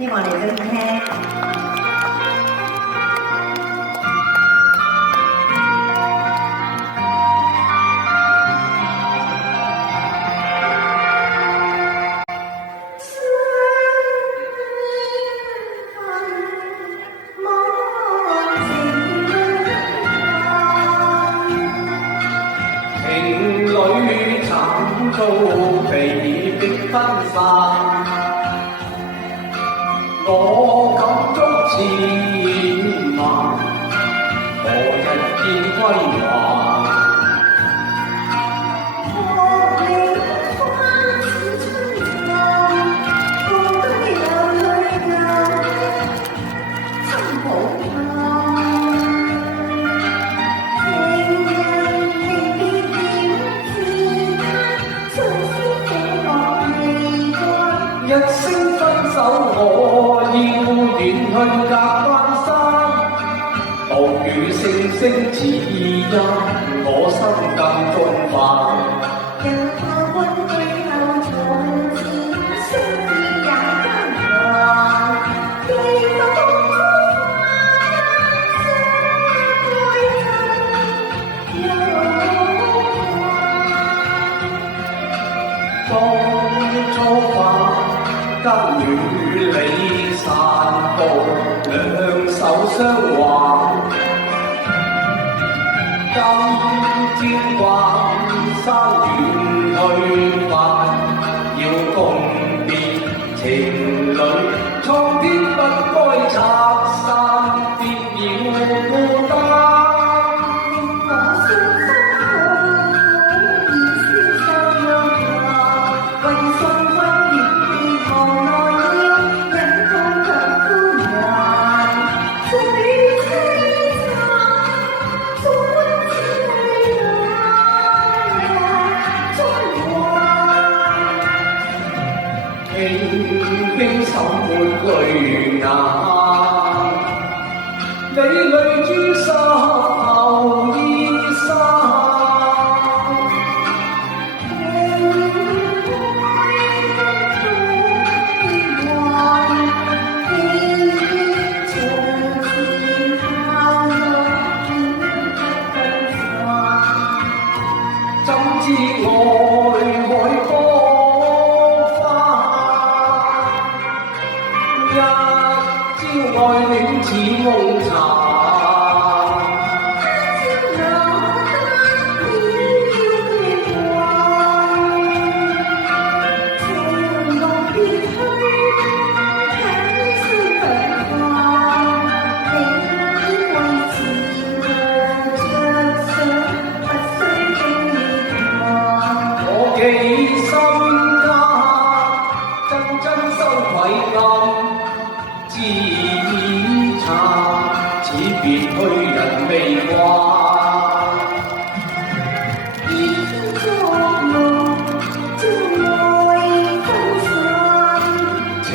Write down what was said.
希望你中意聽。情侶慘遭被逼分散，我感觸千萬，何日見歸還？一聲分手，我要遠去隔關山，暴雨聲聲似音，我心更中煩。人怕溫對後從前相見也艱難，記得當初跟與你散步，兩手相挽。今朝關山遠去返，要共別情侶，蒼天不該拆散，別了孤單。輕輕審沒淚眼，你淚珠濕透衣衫。怎知愛海多花，一朝愛戀似夢茶。幾心家，真心愧疚，知察似別去人未還。已作夢，將愛分散。情